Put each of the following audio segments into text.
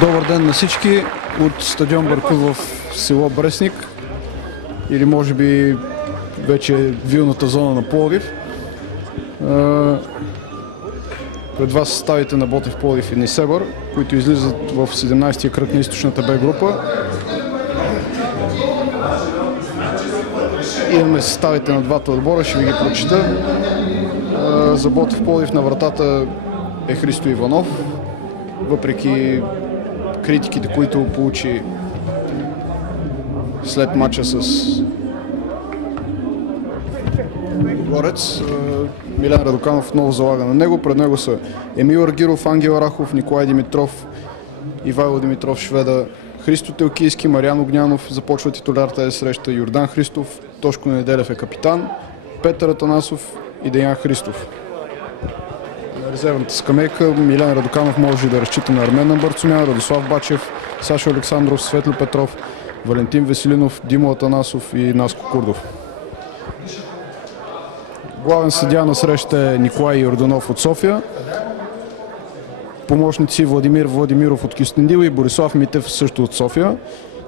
Добър ден на всички от стадион Бъркут в село Брестник, или може би вече вилната зона на Пловдив. Пред вас съставите на Ботев, Пловдив и Несебър, които излизат в 17-я кръг на източната Б група. Имаме съставите на двата отбора, ще ви ги прочита. За Ботев, Пловдив на вратата е Христо Иванов, въпреки критиките, които получи след матча с Горец. Милен Радоканов отново залага на него. Пред него са Емил Аргиров, Ангел Рахов, Николай Димитров, Ивайло Димитров Шведа, Христо Телкийски, Мариан Огнянов. Започва титуляр тази среща Йордан Христов, Тошко Неделев е капитан, Петър Атанасов и Деян Христов. На резервната скамейка Милен Радоканов може да разчита на Армен Барцумян, Радослав Бачев, Сашо Александров, Светло Петров, Валентин Веселинов, Димо Атанасов и Наско Курдов. Главен съдия на среща е Николай Йорданов от София. Помощници Владимир Владимиров от Кюстендил и Борислав Митев също от София.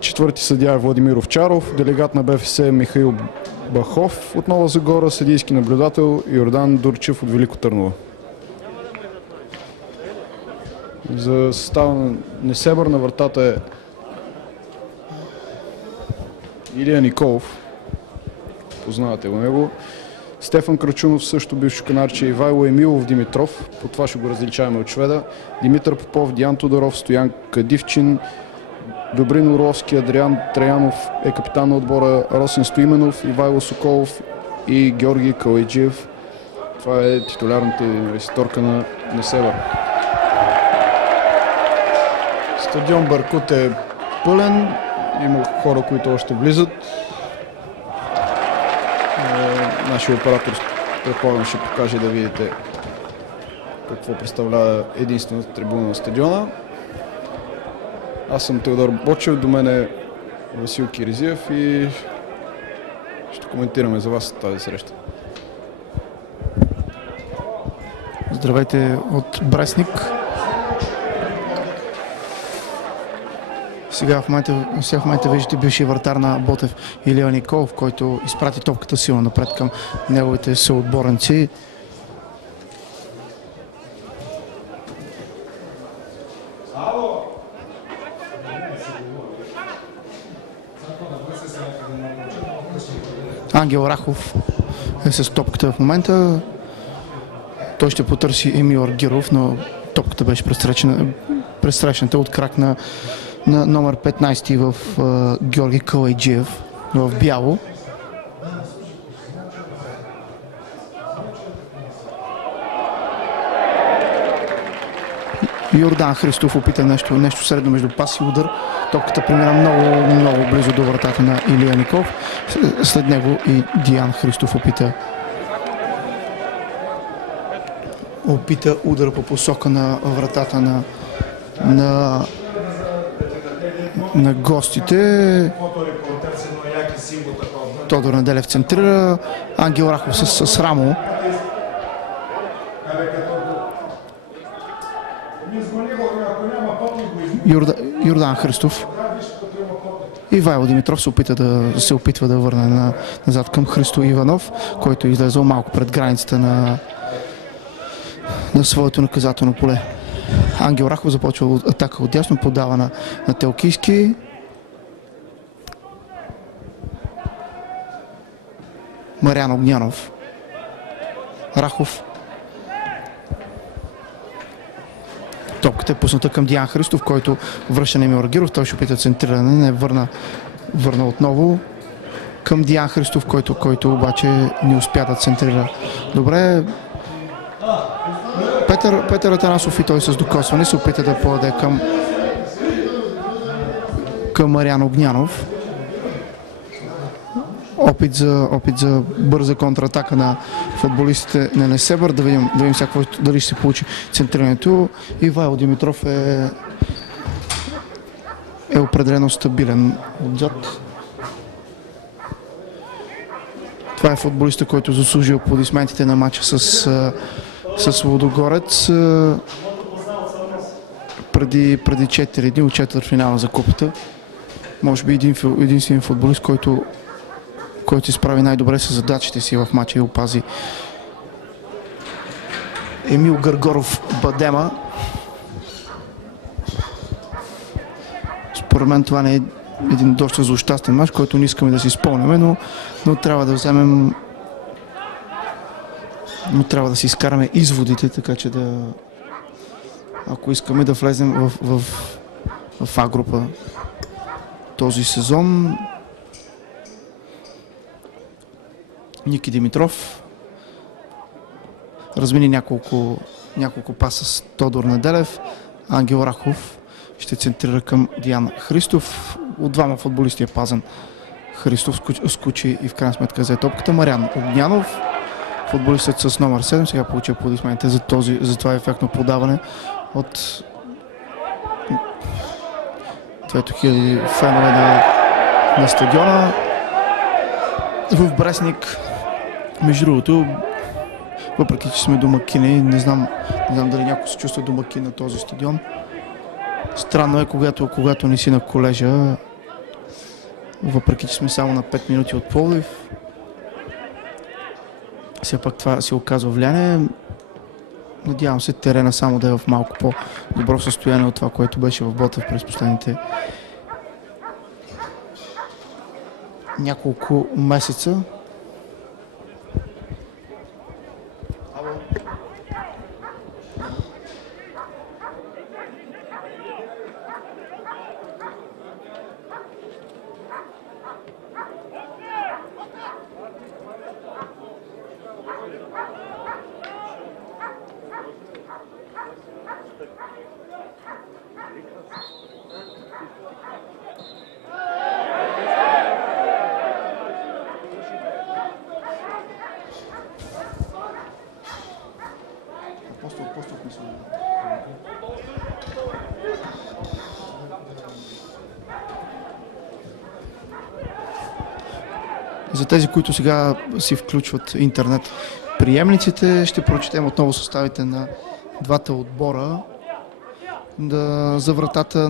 Четвърти съдия е Владимир Овчаров. Делегат на БФС е Михаил Бахов от Нова Загора. Съдийски наблюдател Йордан Дурчев от Велико Търново. За състава на Несебър на вратата е Илия Николов. Познавате го него. Стефан Крачунов, също бивш канарче, Ивайло Емилов Димитров, по това ще го различаваме от Шведа, Димитър Попов, Диан Тодоров, Стоян Кадивчин, Добрин Орловски, Адриан Траянов е капитан на отбора, Росен Стоименов, Ивайло Соколов и Георги Калайджиев. Това е титулярната инвеститорка на Несебър. Стадион Бъркут е пълен, има хора, които още влизат. Нашия оператор, предполагам, ще покаже да видите какво представлява единствената трибуна на стадиона. Аз съм Теодор Бочев, до мен е Васил Киризиев и ще коментираме за вас тази среща. Здравейте от Брестник. Сега в момента виждате бившия вратар на Ботев Илия Николов, който изпрати топката силно напред към неговите съотборници. Ангел Рахов е с топката в Той ще потърси Емил Аргиров, но топката беше пресрещната от крак на номер 15 в Георги Калайджиев в бяло. Йордан Христов опита нещо средно между пас и удар. Топката премина много близо до вратата на Илия Николов. След него и Диан Христов опита удар по посока на вратата на гостите. Тодор Неделев центрира. Ангел Рахов с рамо. Йордан Христов. Ивайло Димитров се опитва да върне назад към Христо Иванов, който е излезъл малко пред границата на своето наказателно поле. Ангел Рахов започва атака от дясно, подава на Телкийски. Мариан Огнянов. Рахов. Топката е пусната към Диан Христов, който връща на Емил Аргиров. Той ще опита центриране, не върна отново към Диан Христов, който обаче не успя да центрира добре. Петър Атанасов и той с докосване се опита да подаде към Мариан Огнянов. Опит за бърза контратака на футболистите на Несебър. Да видим дали ще се получи центрирането. Ивайло Димитров е определено стабилен отзад. Това е футболиста, който заслужи аплодисментите на матча с Лудогорец преди 4 дни от четвъртфинала за купата. Може би единствен футболист, който се справи най-добре с задачите си в матча и опази. Емил Гаргоров Бадема. Според мен това не е един доста злощастен мач, който не искаме да си спомняме, но трябва да вземем, но трябва да си изкараме изводите, така че ако искаме да влезем в А група този сезон. Ники Димитров размени няколко паса с Тодор Неделев. Ангел Рахов ще центрира към Диан Христов. От двама футболисти е пазен. Христов скочи и в крайна сметка взе топката. Мариан Огнянов, футболистът с номер 7, сега получи аплодисментите за това ефектно подаване от 2000 фенове на стадиона. В Брестник, между другото, въпреки че сме домакини, не знам дали някой се чувства домакин на този стадион. Странно е, когато не си на колежа, въпреки че сме само на 5 минути от Пловдив. Все пак това се оказва влияние. Надявам се терена само да е в малко по-добро състояние от това, което беше в Ботев през последните няколко месеца. За тези, които сега си включват интернет приемниците, ще прочетем отново съставите на двата отбора. За вратата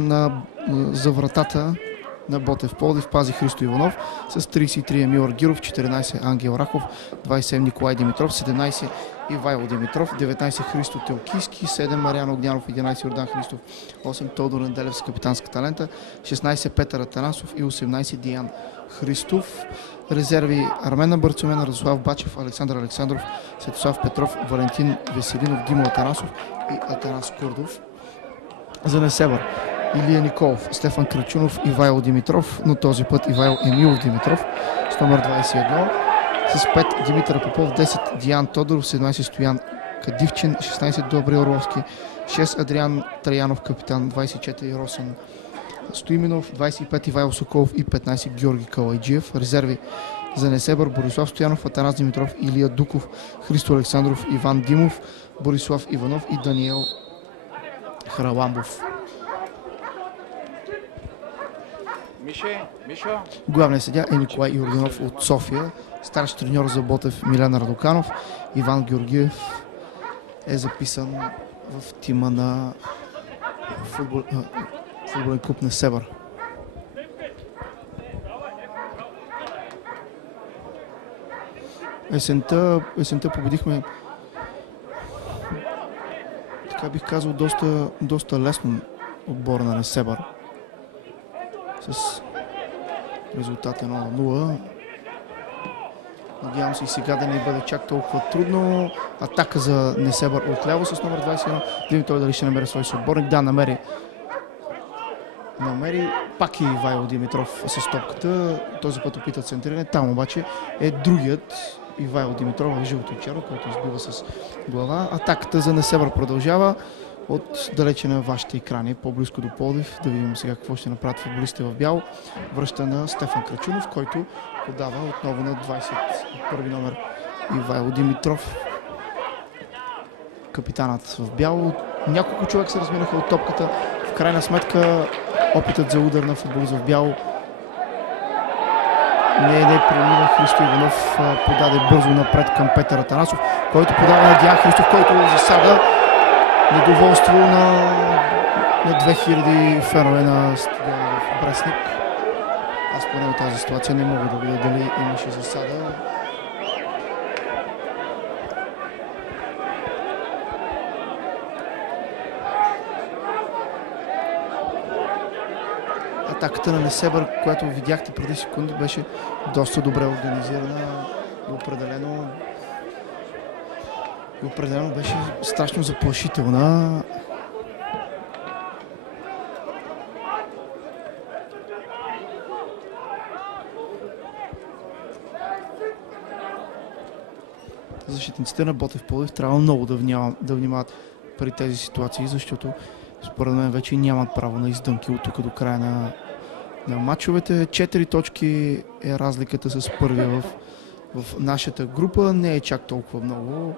на Ботев Пловдив пази Христо Иванов с 33 Емил Аргиров, 14 Ангел Рахов, 27 Николай Димитров, 17 Ивайло Димитров, 19 Христо Телкийски, 7 Мариан Огнянов, 11 Йордан Христов, 8 Тодор Неделев с капитанската лента, 16 Петър Атанасов и 18 Диан Христов. Резерви: Армен Барцумен, Радослав Бачев, Александър Александров, Светослав Петров, Валентин Веселинов, Димо Атанасов и Атанас Курдов. За Несебър: Илия Николов, Стефан Крачунов, Ивайло Димитров, но този път Ивайло Емилов Димитров с номер 21, с 5 Димитър Попов, 10 Диан Тодоров, 17 Стоян Кадивчин, 16 Добри Орловски, 6 Адриан Траянов капитан, 24 Росен Стоиминов, 25 Ивайло Соколов и 15 Георги Калайджиев. Резерви: за Несебър: Борислав Стоянов, Атанас Димитров, Илия Дуков, Христо Александров, Иван Димов, Борислав Иванов и Даниел Хараламбов. Главният съдия е Николай Йорданов от София. Старши треньор за Ботев Милен Радоканов. Иван Георгиев е записан в тима на футболен клуб Несебър. Есента победихме, така бих казал, доста лесно отбора на Несебър с резултат 1-0. Надявам се и сега да не бъде чак толкова трудно. Атака за Несебър отляво с номер 21. Видим той дали ще намери свой съотборник. Да, намери пак и Ивайло Димитров с топката. Този път опита центриране. Там обаче е другият Ивайло Димитров в жълто и черно, който избива с глава. Атаката за Несебър продължава. от далече на вашите екрани, по-близко до Пловдив. Да видим сега какво ще направят футболистите в бяло. Връща на Стефан Крачунов, който подава отново на 21 номер Ивайло Димитров. Капитанът в бяло. Няколко човек се разминаха от топката. В крайна сметка опитът за удар на футболист в бяло не премина. Христо Иванов подаде бързо напред към Петър Атанасов, който подава на Диан Христов, който засяга недоволство на 2000 фенове на стадиона в Брестник. Аз поне от тази ситуация не мога да видя дали имаше засада. Атаката на Несебър, която видяхте преди секунди, беше доста добре организирана и определено беше страшно заплашителна. Защитниците на Ботев Пловдив трябва много да внимават при тези ситуации, защото според мен вече нямат право на издънки от тук до края на матчовете. 4 точки е разликата с първия в нашата група. Не е чак толкова много.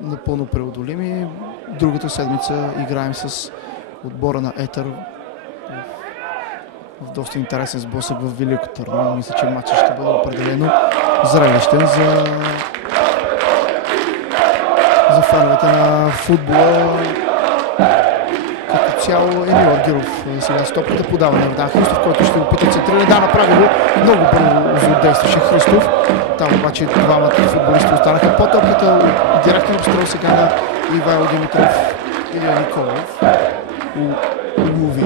Напълно преодолими. Другата седмица играем с отбора на Етър в доста интересен сблъсък в Велико Търново. Мисля, че матчът ще бъде определено зрелищен за феновете на футбола. Като цяло Емил Аргиров сега стопката подава на Дан Христов, който ще опита центриране. Да, направи го. Много бързо действаше Христов. Там обаче двамата футболисти останаха по топката. Директен обстрел сега на Ивайло Димитров и Илия Николов. Улови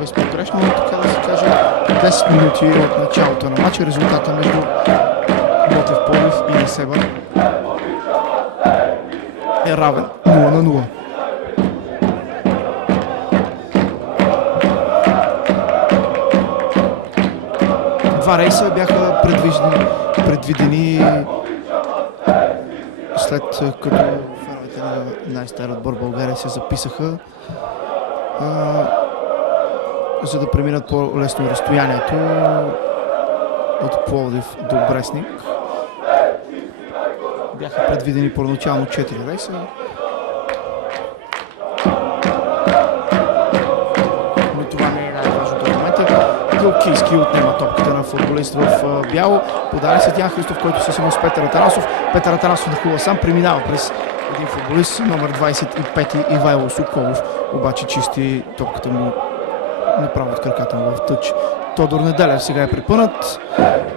безпогрешно, така да се каже, 10 минути от началото на матча. Резултата между Ботев Пловдив и Несебър е равен 0-0. Два рейса бяха предвидени след като феновете на най-стар отбор България се записаха, за да преминат по-лесно разстоянието от Пловдив до Брестник. Бяха предвидени първоначално 4 рейса. Но това не е най-важното в момента. Гълкийски отнема топката на футболист в бяло. Подаде се Диан Христов, който се само с Петър Атанасов. Петър Атанасов нахува сам, преминава през един футболист, номер 25 Ивайло Соколов. Обаче чисти топката му направо от краката му в тъч. Тодор Неделев сега е препънат.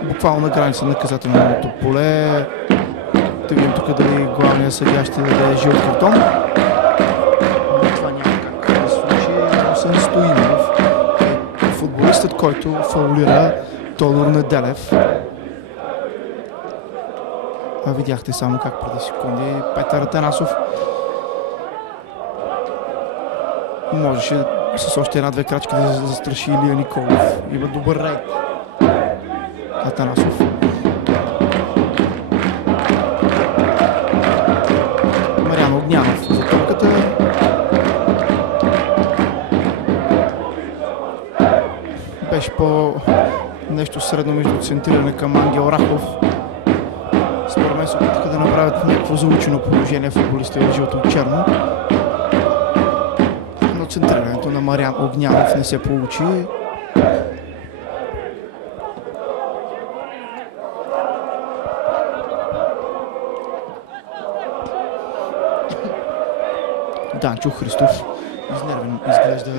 Буквално на граница на наказателното поле. Да видим тук дали главният съдия ще даде жълт картон. Но това няма как да се случи. Росен Стоинов е футболистът, който фаулира Тодор Неделев. Видяхте само как преди секунди Петър Атанасов можеше с още една-две крачки да застраши Илия Николов. Има добър рейд Атанасов. Мариан Огнянов за топката. Беше по нещо средно между центриране към Ангел Рахов. Според мен се опитаха да направят някакво заучено положение футболистите в жълто-черно. Но центрирането на Мариан Огнянов не се получи. Данчо Христов. Изнервен изглежда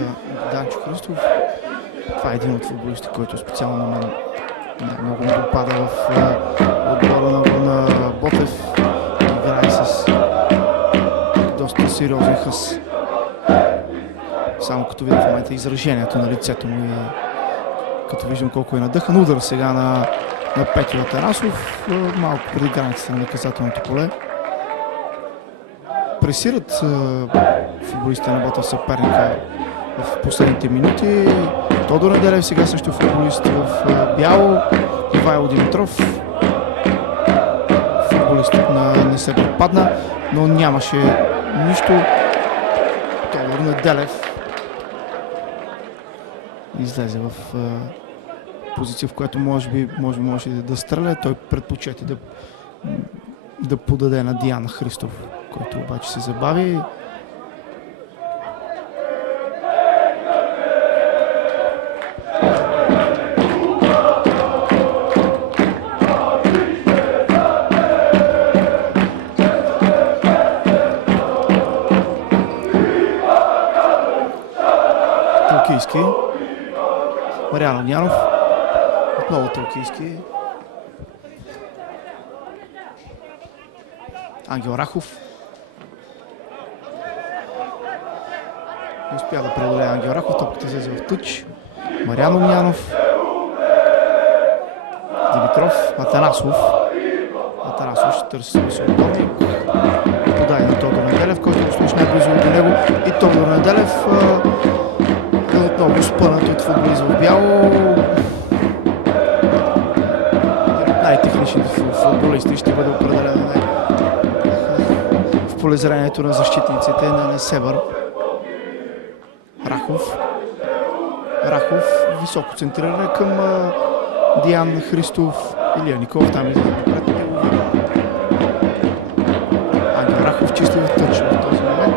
Данчо Христов. Това е един от футболистите, който специално на мен много ми допада в отбора на Ботев. Играе с доста сериозен хъс. Само като видя в момента изражението на лицето му и като виждам колко е надъхан. Удар сега на Петър Атанасов, малко преди границата на наказателното поле. Пресират футболистите на Ботев съперника в последните минути. Тодор Неделев сега също футболист в бяло. Ивайло Димитров. Футболистът на Несебър падна, но нямаше нищо. Тодор Неделев излезе в позиция, в която може би може да стреля. Той предпочете да подаде на Диан Христов, който обаче се забави. Тракийски. Мариан Огнянов. Отново Тракийски. Ангел Рахов. Не успя да преодолее Ангел Рахов. Топката излезе в туч. Мариан Огнянов. Димитров. Атанасов. Атанасов ще търси своя съотборник. Подай на Тодор Неделев, който го слуша най-близо до него. И Тодор Неделев е отново спънат от футболист в бяло. Най-техничните футболисти ще бъде определен в полезрението на защитниците на Несебър. Рахов високо центриране към Диан Христов. Илия Николов там излезе напред. Ангел Рахов чисти в тъч в този момент.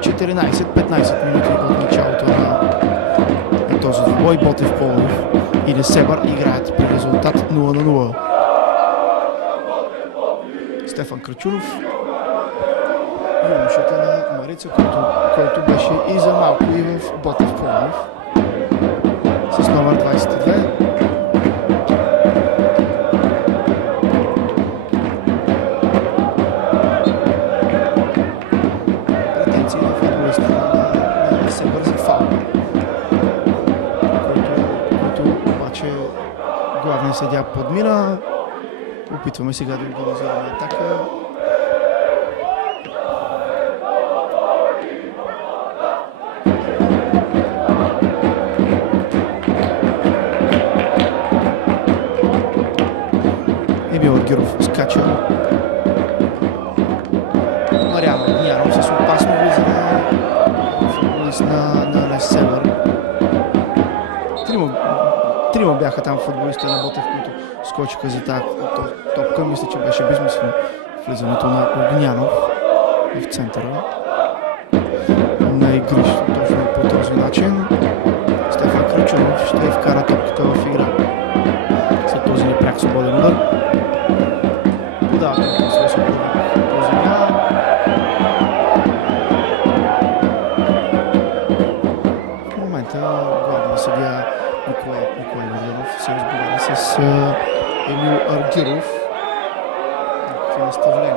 14-15 минути от началото на този двубой. Ботев Пловдив и Несебър играят при резултат 0-0. Стефан Крачунов, юношата на Марица, който беше и за малко и в Ботев Пловдив с номер 22. Претенции на футболиста на Несебър за фаул, който обаче главният съдия подмина. Опитваме сега да организираме атака. Емил Аргиров скача. Мариан Огнянов с опасно влизане. Футболист на Несебър. Трима бяха там футболистите на Ботев, които скочиха за тази топка. Мисля, че беше безмислено влизането на Огнянов в центъра на игрището. Точно по този начин Стефан Крачунов ще вкара топката в игра. След този непряк свободен удар. Подава към своя свободен по земя. В момента главният съдия Николай Владимиров се разговаря с Емил Аргиров. Какви наставления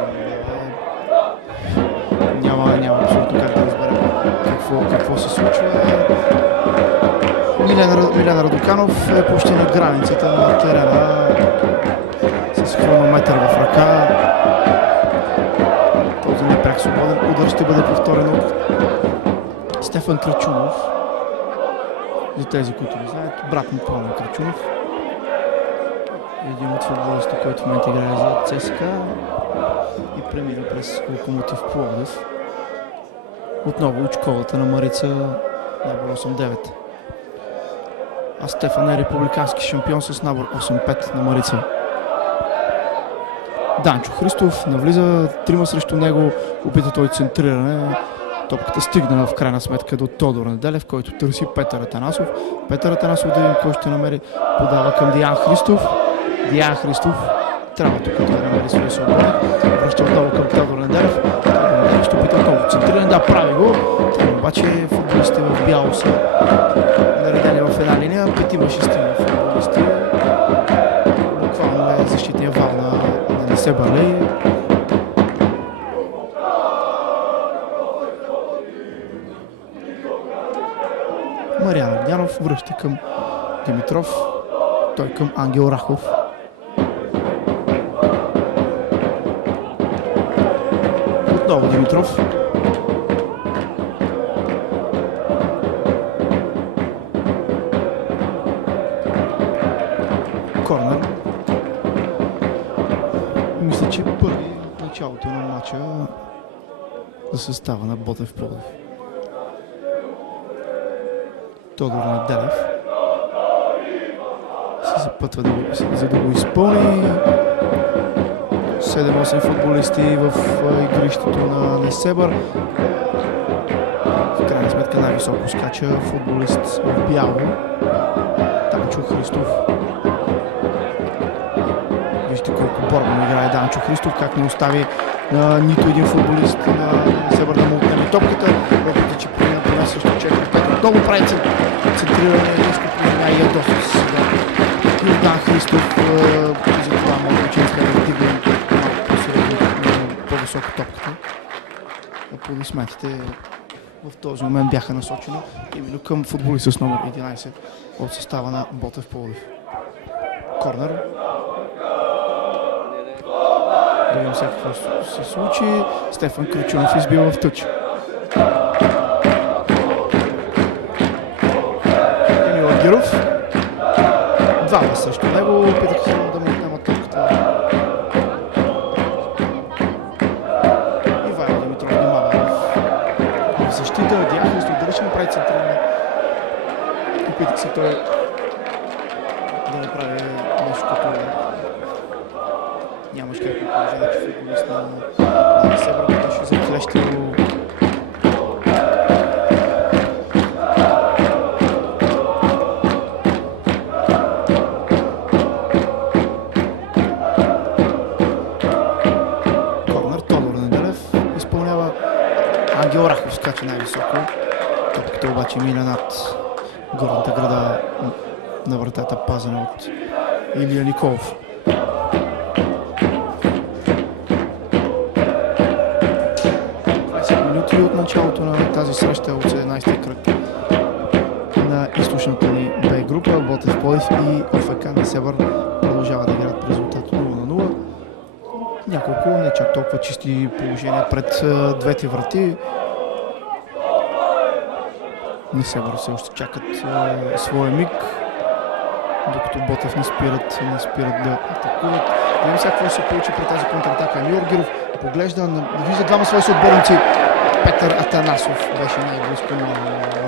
няма абсолютно как да разберем какво се случва. Милен Радоканов е почти на границата на терена с хронометър в ръка. Този непряк свободен удар ще бъде повторен от Стефан Крачунов. За тези, които не знаят, брат му Пламен Крачунов. Един от футболистите, който в момента играе за ЦСКА и премина през Локомотив Пловдив. Отново от школата на Марица набор 8-9. А Стефан е републикански шампион с набор 8-5 на Марица. Данчо Христов навлиза, трима срещу него, опита той центриране. Топката стигна в крайна сметка до Тодор Неделев, който търси Петър Атанасов. Петър Атанасов да видим кой ще намери. Подава към Диан Христов. Диан Христов трябва тук да намери своя свободен. Връща отново към Тодор Неделев. Тодор Неделев ще опита отново центриране. Да, прави го. Обаче футболистите в бяло са наредени в една линия. 5-6 футболисти. Буквално е защитния вал на Несебър. Мариан Огнянов връща към Димитров, той към Ангел Рахов. Отново Димитров. Корнер. Мисля, че първи началото на матча за състава на Ботев Пловдив. Тодор Неделев се запътва за да го изпълни. 7-8 футболисти в игрището на Несебър. В крайна сметка най-високо скача футболист в бяло, Данчо Христов. Вижте колко борбено играе Данчо Христов, как не остави нито един футболист на Несебър да му отнеме топката, въпреки че поне също чека. Много прави центриране, ниско положение и ядоса сега. Йордан Христов за това може да ческа да дигне по-високо топката. Аплодисментите в този момент бяха насочени именно към футболист с номер 11 от състава на Ботев Пловдив. Корнер. Да видим сега какво се случи. Стефан Кръчунов избива в тъч. Емил Агиров. Двама срещу него. Опитаха се да му отнемат топката. Ивайло Димитров внимава в защита. Диан Христов дали ще направи центриране. Опитаха се той да направи нещо като нямаше какво положение, че футболист на Несебър беше заклещил. Корнер, Тодор Неделев изпълнява. Ангел Рахов скача най-високо. Топката обаче мина над горната града на вратата, пазена от Илия Николов. Минути от началото на тази среща от 17-ти кръг на източната ни Б група. Ботев Пловдив и ОФК Несебър продължава да играят по резултат 0-0. Няколко не чак толкова чисти положения пред двете врати. Несебър все още чакат своя миг, докато Ботев не спират да атакуват. Не знам сега какво се получи при тази контратака. Емил Гиров поглежда, вижда двама свои съотборници. Петър Атанасов беше най-близко на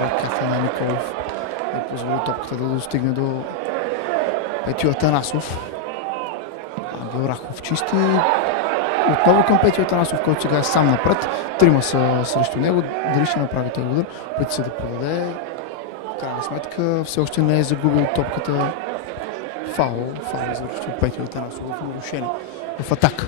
ръката на Николов и позволи топката да достигне до Петю Атанасов. Ангел Рахов чисти. Отново към Петю Атанасов, който сега е сам напред. Трима са срещу него. Дали ще направи този удар? Опита се да подаде. В крайна сметка все още не е загубил топката. Фаул извършва Петю Атанасов в нарушение в атака.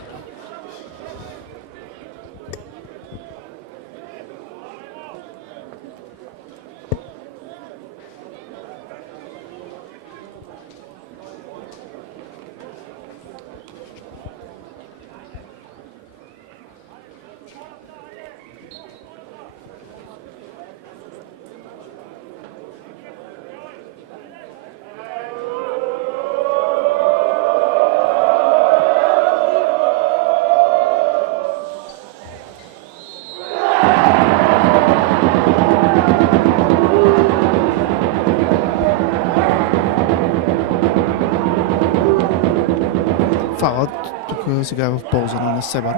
Фалът тук сега е в полза на Несебър.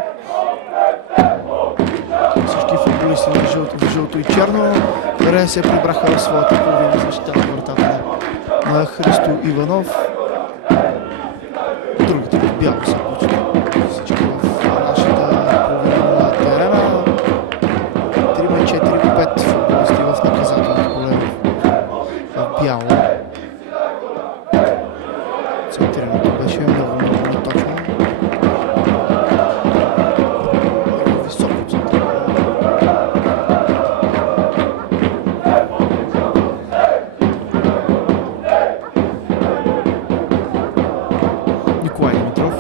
Всички футболисти в жълто и черно се прибраха в своята половина защита на вратата на Христо Иванов. Другите в бяло са почти всички в нашата половина на терена. 3-4-5 футболисти в наказателното поле в бяло. Центрирането беше много точно. Високо центриране. Николай Димитров.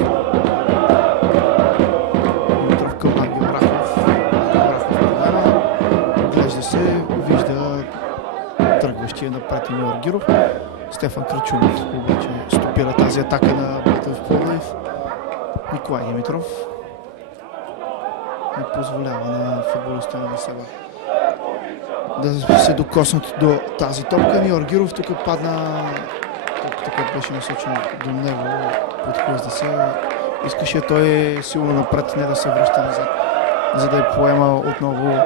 Димитров към Ангел Рахов. Рахов проблема. Глежда се, вижда тръгващия напред Емил Аргиров. Стефан Кръчунов обаче стопира тази атака на Ботев Пловдив. Николай Димитров не позволява на футболиста на Несебър да се докоснат до тази топка. Емил Аргиров тук падна топката, която беше насочена до него, подхлъзда се Искаше той силно напред, не да се връща назад, за да я поема отново.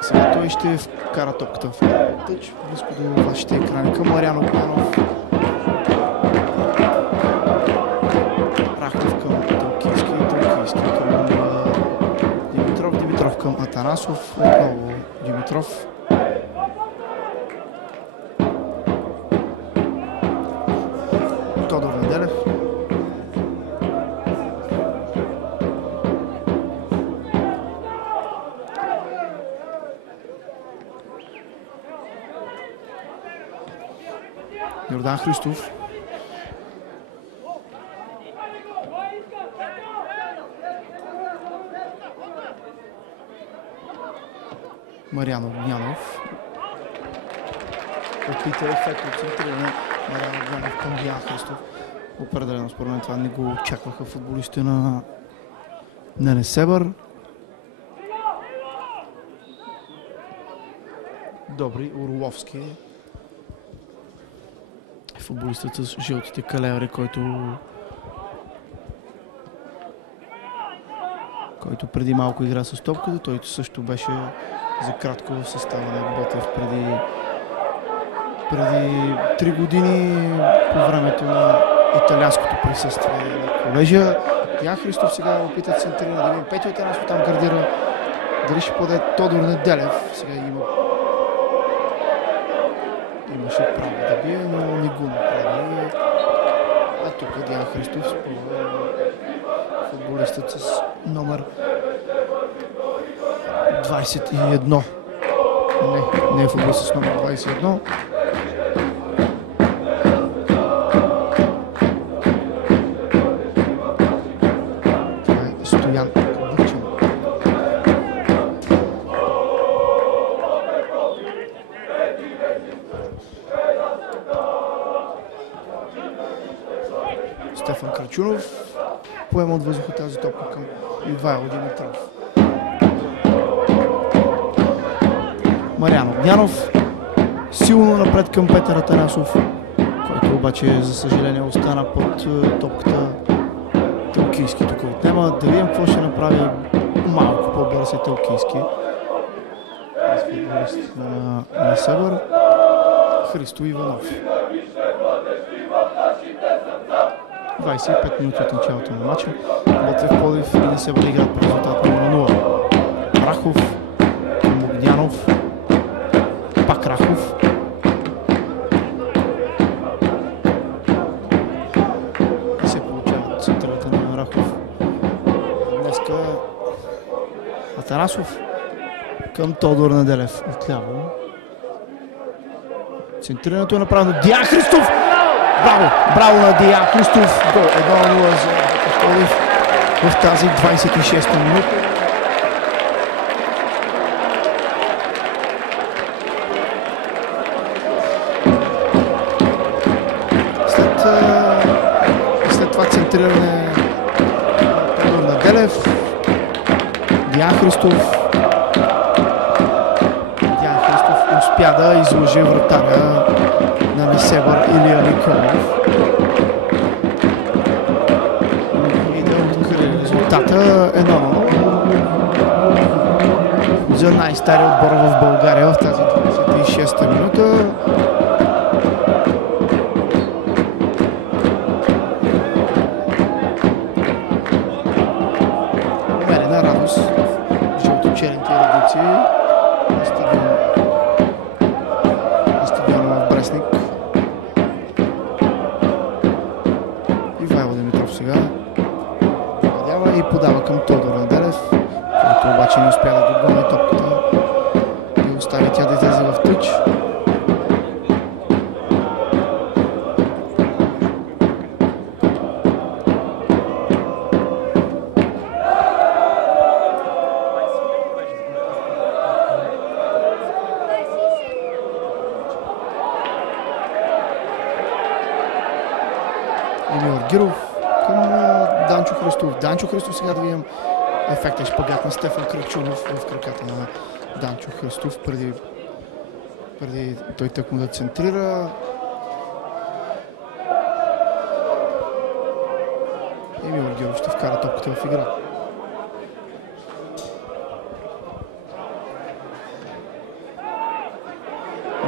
Сега той ще вкара топката в тъч, близко до вашите екрани към Мариан Огнянов. Рахов към Телкийски, Телкийски към Димитров, Димитров към Атанасов, отново Димитров. Тодор Неделев. Йордан Христов. Мариан Огнянов. Опита ефект от центриране. Мариан Огнянов към Диан Христов. Определено според мен това не го очакваха футболистите на Несебър. Добри Орловски. Футболистът с жълтите калеври, който преди малко игра с топката. Той също беше за кратко в състава на Ботев преди 3 години по времето на италианското присъствие на колежа. Ян Христов сега опита центриране да видим. Петя Атанасов там гардира. Дали ще поде Тодор Неделев. Сега имаше право да бие, но не го направи. А тук Диан Христов спорва футболистът с номер 21. Не е футболист с номер 21. Това е Стоян Кобичен. Стефан Крачунов поема от въздуха тази топка към Ивайло Димитров. Мариан Огнянов силно напред към Петър Атанасов, който обаче за съжаление остана под топката. Телкийски тук отнема. Да видим какво ще направи малко по-бърз е Телкийски. Футболист на Несебър. Христо Иванов. 25 минути от началото на матча. Ботев Пловдив и Несебър играят по резултат 0-0. Рахов към Огнянов. Пак Рахов. И се получават центърата на Рахов. Днеска Атанасов към Тодор Неделев отляво. Центрирането е направено. Диан Христов! Браво! Браво на Диан Христов! Гол 1-0 за Пловдив в тази 26-та минута. След това центриране на Неделев. Диан Христов успя да излъжи вратаря на Несебър Илия Николов. И да открие резултата 1-0 за най-стария отбор в България в тази 26-та минута. Умерена радост в жълточерните редици на стадиона в Брестник. Ивайло Димитров сега подава и подава към Тодор Неделев, който обаче не успя да догони топката и остави тя да излезе в тъч. Емил Гиров към Данчо Христов. Данчо Христов сега да видим ефектен шпагат на Стефан Крачунов в краката на Данчо Христов преди той тъкмо да центрира. Емил Аргиров ще вкара топката в игра.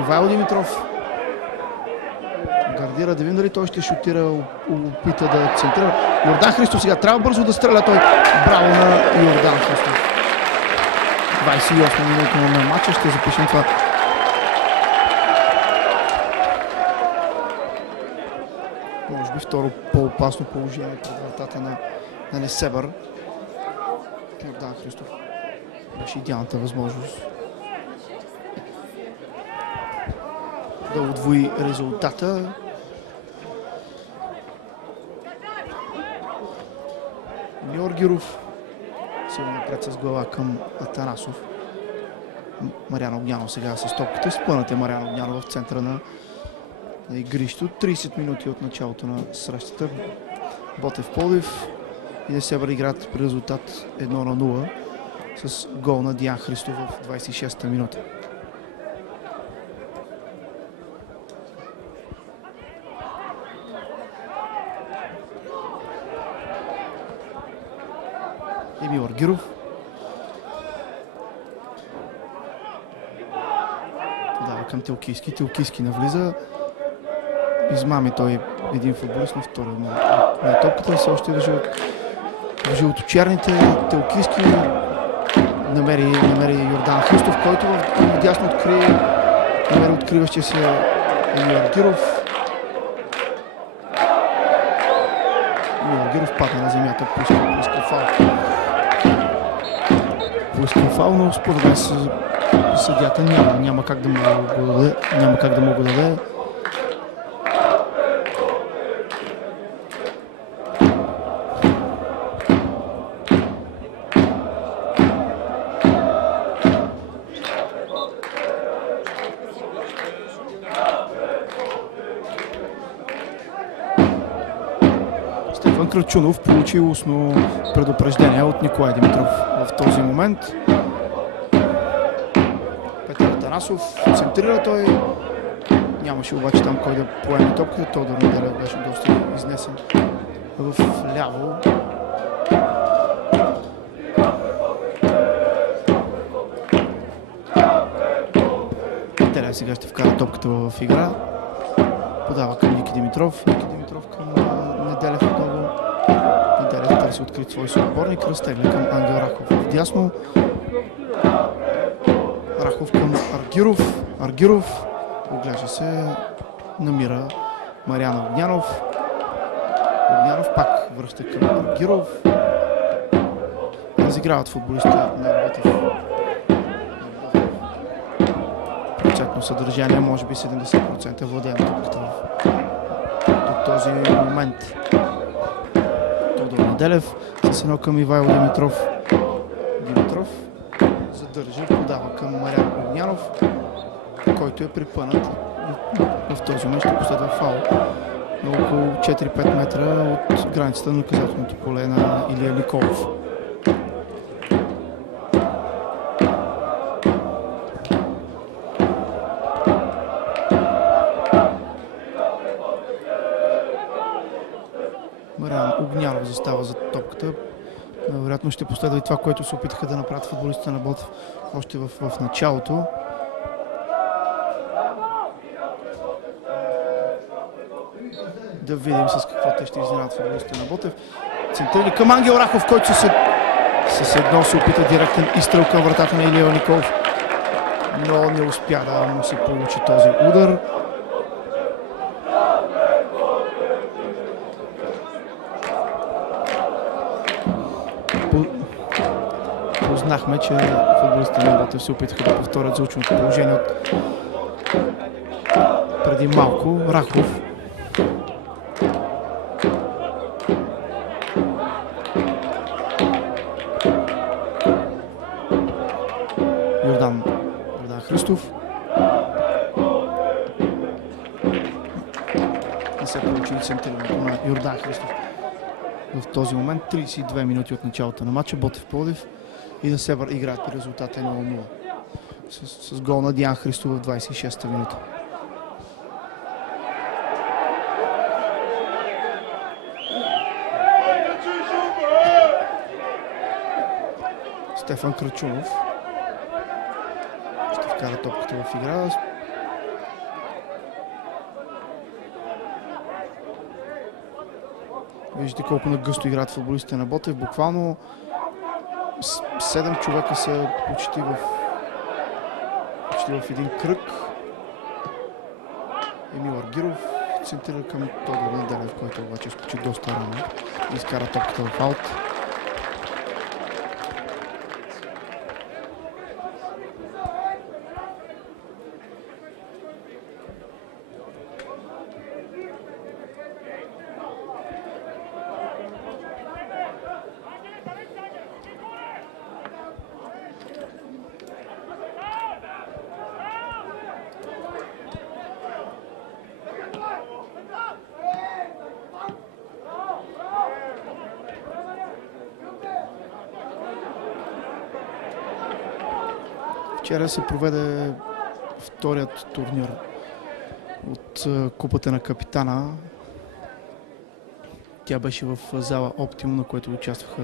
Ивайло Димитров гардира, да видим дали той ще шутира, опита да центрира. Йордан Христов сега трябва бързо да стреля той. Браво на Йордан Христов. 28 минути на матча, ще запишем това. Може би второ по-опасно положение пред вратата на Несебър. Йордан Христов беше идеалната възможност да удвои резултата. Георгиев силно напред с глава към Атанасов. Мариан Огнянов сега с топката. Спънат е Мариан Огнянов в центъра на игрището. 30 минути от началото на срещата. Ботев Пловдив и Несебър играят при резултат 1-0 с гол на Диан Христов в 26-та минута. Емил Аргиров. Дава към Телкийски. Телкийски навлиза. Измами той един футболист на втори на топката. Все още държи от черните. Телкийски намери Йордан Христов, който в дясно намери откриващия се Емил Аргиров. Емил Аргиров падна на земята, поиска фаул. Поискам фаул, но според мен съдията няма как да му го даде. Стефан Крачунов получи устно предупреждение от Николай Димитров в този момент. Петър Атанасов центрира той. Нямаше обаче там кой да поеме топката. Тодор Неделев беше доста изнесен в ляво. Неделев сега ще вкара топката в игра. Подава към Ники Димитров. Ники Димитров към Неделев отново. Неделев търси открит свой съотборник. Разтегля към Ангел Рахов вдясно. Рахов към Аргиров. Аргиров оглежда се. Намира Мариан Огнянов. Огнянов пак връща към Аргиров. Разиграват футболистите на Ботев. Процентно съдържание, може би 70% владеем топката до този момент. Тодор Неделев с едно към Ивайло Димитров. Димитров задържа, подава към Мариан Огнянов, който е припънат. В този момент ще последва фаул на около 4-5 метра от границата на наказателното поле на Илия Николов. Мариан Огнянов застава за топката. Вероятно ще последва и това, което се опитаха да направят футболистите на Ботев още в началото. Да видим с какво те ще изненадат футболистите на Ботев. Центрили към Ангел Рахов, който с едно се опита директен изстрел към вратата на Илия Николов. Но не успя да му се получи този удар. Познахме, че футболистите на Ботев се опитаха да повторят заученото положение от преди малко. Рахов. Йордан Христов. Не се получи центрирането на Йордан Христов. В този момент 32 минути от началото на матча. Ботев Пловдив и Несебър играят при резултата 1-0. С гол на Диан Христов в 26-та минута. Стефан Крачунов ще вкара топката в игра. Виждате колко нагъсто играят футболистите на Ботев. Буквално 7 човека са почти в един кръг. Емил Аргиров центрира към Тодор Неделев, който обаче скочи доста рано и изкара топката в аут. Вчера се проведе вторият турнир от Купата на капитана. Тя беше в зала Оптимум, на което участваха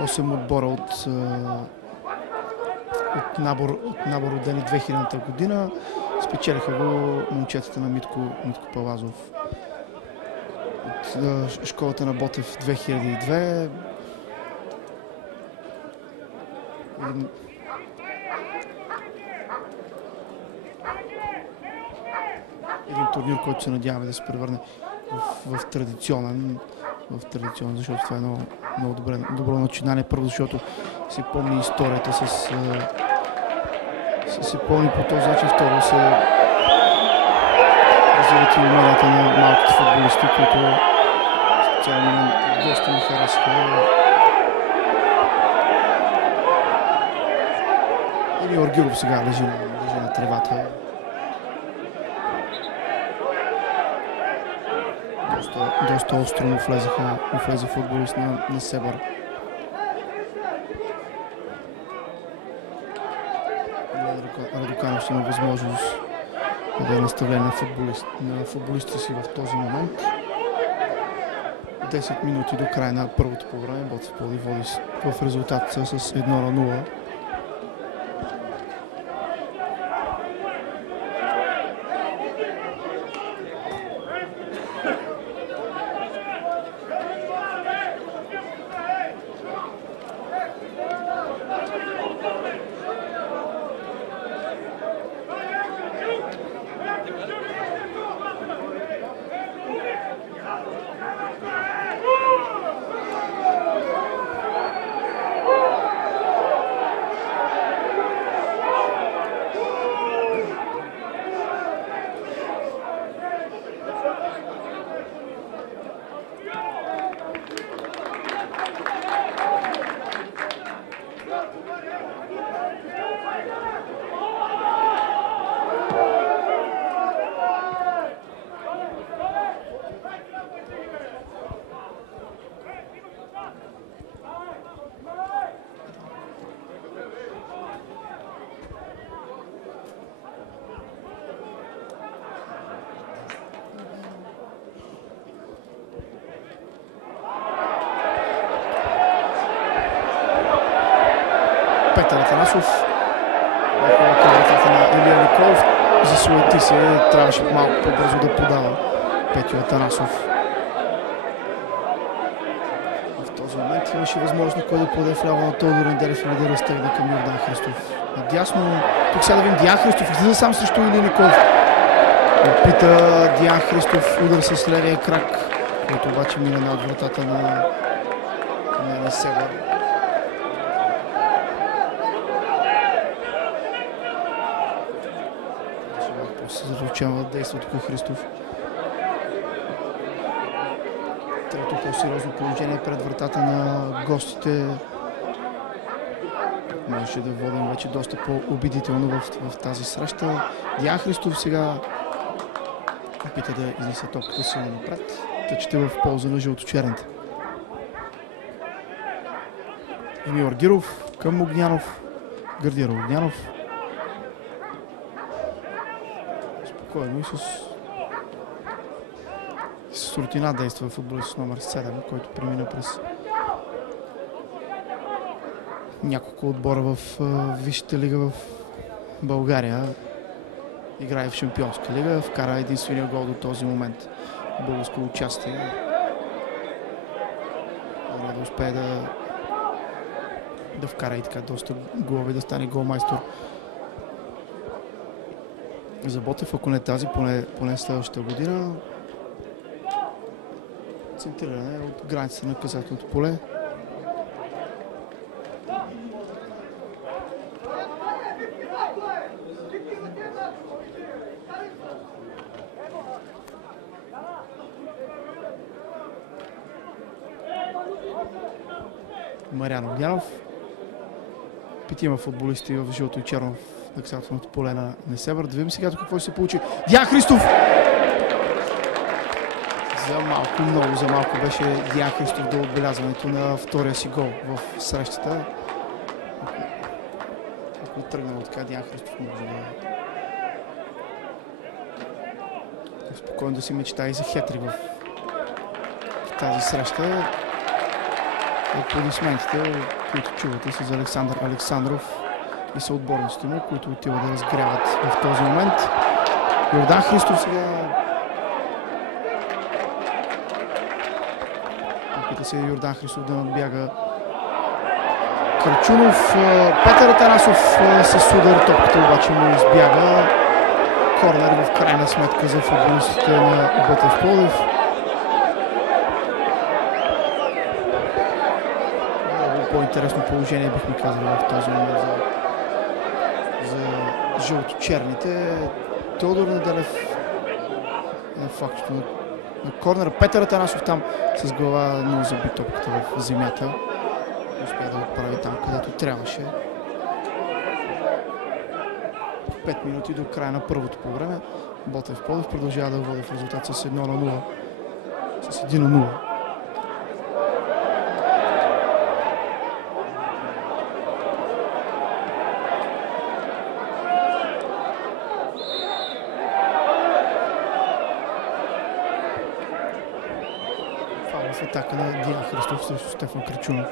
8 отбора от набор родени 2000-та година. Спечелиха го момчетата на Митко Палазов от школата на Ботев 2002. Един турнир, който се надяваме да се превърне в традиционен, защото това е много добро начинание. Първо, защото се помни историята се помни по този начин. Второ, се развиват и уменията на малките футболисти, които специално доста ми харесаха. Емил Аргиров сега лежи на тревата. Доста остро му влезе футболист на Себър. Радоканов ще има възможност да наставляне на футболистите си в този момент. 10 минути до края на първото по време. Ботев Пловдив води в резултат с 1-0. Петър Атанасов. На Илия Николов. Засуети се. Трябваше малко по-бързо да подава Петю Атанасов. В този момент имаше възможност кой да подаде вляво на Тодор Неделев или да разтегне към Йордан Христов. Надясно. Тук сега да видим Диан Христов. Излиза сам срещу Илия Николов. Опита Диан Христов удар с левия крак, който обаче мина над вратата на Себър. Се задължава действието по Христов. Трето по-сериозно положение пред вратата на гостите. Можеше да водим вече доста по-убедително в тази среща. Диан Христов сега опита да изнесе топката силно напред. Тъчете в полза на жълточерните. Емил Аргиров към Огнянов. Гардира Огнянов. Спокойно и с рутина действа футболист с номер 7, който премина през няколко отбора в Висшата лига в България. Играе в Шампионска лига, вкара единствения гол до този момент. Българско участие. Да успее да вкара и така доста голове, да стане голмайстор. За Ботев, ако не тази, поне следващата година. Центриране от границата на наказателното поле. Мариан Огнянов. Петима футболисти в жълто и черно в наказателното поле на Несебър. Да видим сега какво ще се получи. Диан Христов! Много за малко беше Диан Христов до отбелязването на втория си гол в срещата. Ако тръгнало така, Диан Христов може да спокойно да си мечта и за хетрик в тази среща. Аплодисментите, които чувате, са за Александър Александров и съотборниците му, които отиват да разгряват в този момент. Йордан Христов сега опита се Йордан Христов да надбяга Крачунов. Петър Атанасов с удар, топката обаче му избяга. Корнер в крайна сметка за футболистите на Ботев Пловдив. По-интересно положение, бихме казали, в този момент за жълто-черните. Теодор Неделев е факт на корнера. Петър Атанасов там с глава, но заби топката в земята. Успя да отправи там, където трябваше. 5 минути до края на първото по време. Ботев Пловдив продължава да води в резултат с 1-0. С 1-0. В атака на Диан Христов срещу Стефан Крачунов.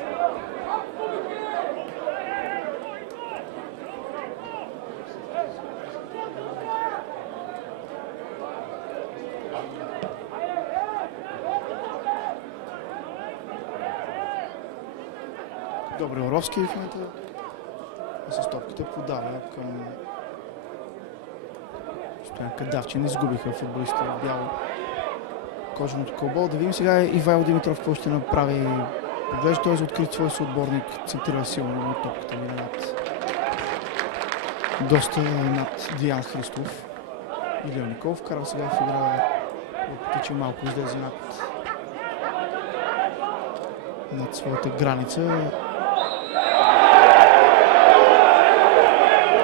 Добре, Оровски в момента с топката подава към Стоян Кадавчин. Изгубиха футболистите в бяло кожаното кълбо. Да видим сега Ивайло Димитров какво ще направи. Поглежда той за открит свой съотборник. Центрира силно, но топката мина доста над Диан Христов. Илия Николов вкара сега в игра. Въпреки че малко излезе над своята граница.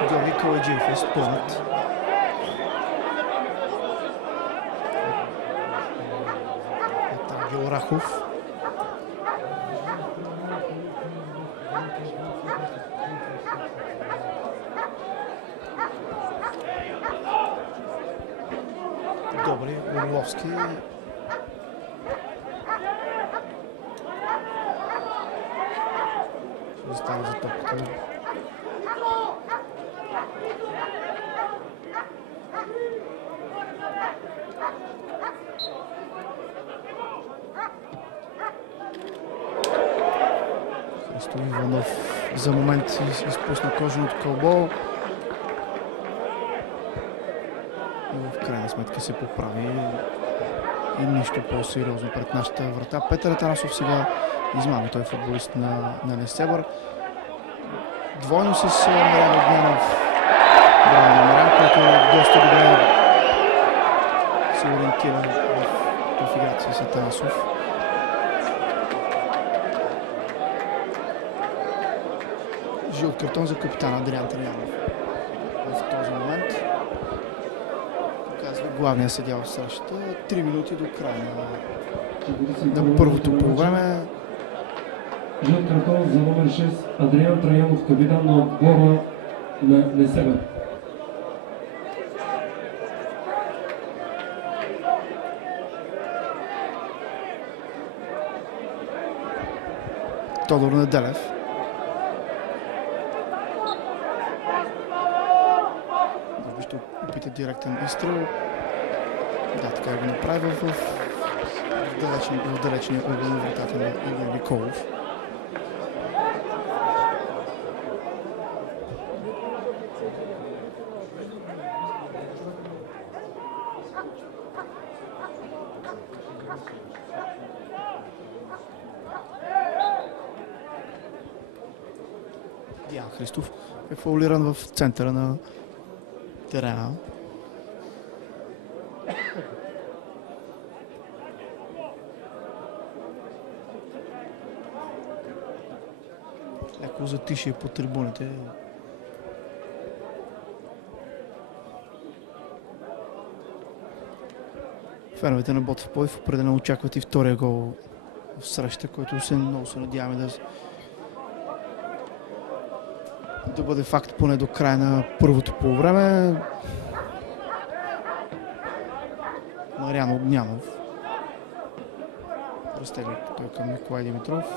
Георги Калайджиев е спънат. Рахов. Добре, Орловски. Ще стане за топката. Иванов за момент изпусна кожаното кълбо. Но в крайна сметка се поправи и нищо по-сериозно пред нашата врата. Петър Атанасов сега измами, той е футболист на Несебър. Двойно с Мариан Огнянов. Браво на Мариан, който доста добре се ориентира в играта с Атанасов. Жълт картон за капитана Адриан Траянов. В този момент показва главния съдия в срещата. 3 минути до края на първото по време. Жълт картон за номер 6 Адриан Траянов, капитан на отбора на Несебър. Тодор Неделев. директен изстрел. Да, така го направи в далечния ъгъл на вратата на Игор Николов. Диан Христов е фаулиран в центъра на терена. Леко затишие по трибуните. Феновете на Ботев Пловдив определено очакват и втория гол в среща, който много се надяваме да бъде факт поне до края на първото полувреме. Мариан Огнянов разтегли той към Николай Димитров.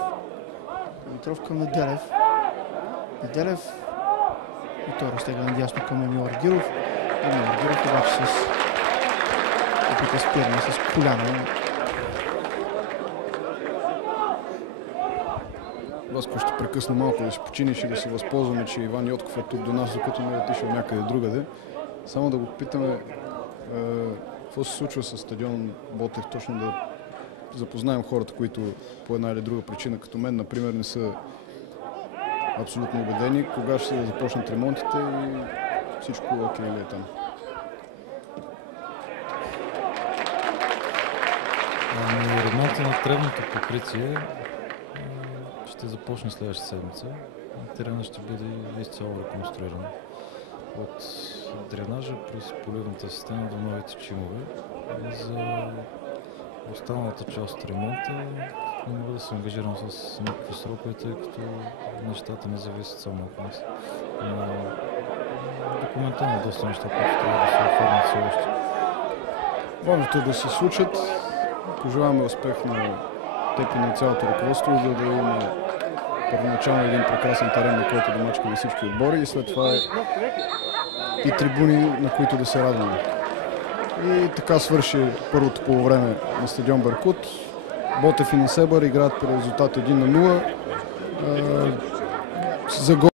Димитров към Неделев. Неделев и той разтегля надясно към Емил Аргиров. Емил Аргиров обаче с опита спиране с коляно. Васко ще прекъсна малко да си починиш и да се възползваме, че Иван Йотков е тук до нас, докато не е отишъл някъде другаде. Само да го питаме какво се случва с стадион Ботев, точно да запознаем хората, които по една или друга причина, като мен, например, не са абсолютно убедени, кога ще се започнат ремонтите и всичко окей ли е там. Ремонта на тревното покритие ще започне следващата седмица. Терена ще бъде изцяло реконструиран. От дренажа през поливната система до новите чимове. За останалата част от ремонта не мога да се ангажирам с никакви срокове, тъй като нещата не зависят само от нас. Но документално доста неща, които трябва да се оформят все още. Важното е да се случат. Пожелаваме успех на теб и на цялото ръководство, за да имаме първоначално един прекрасен терен, на който да мачкаме всички отбори и след това и трибуни, на които да се радваме. И така свърши първото полувреме на стадион Беркут. Ботев и Несебър играят при резултат 1-0. За гол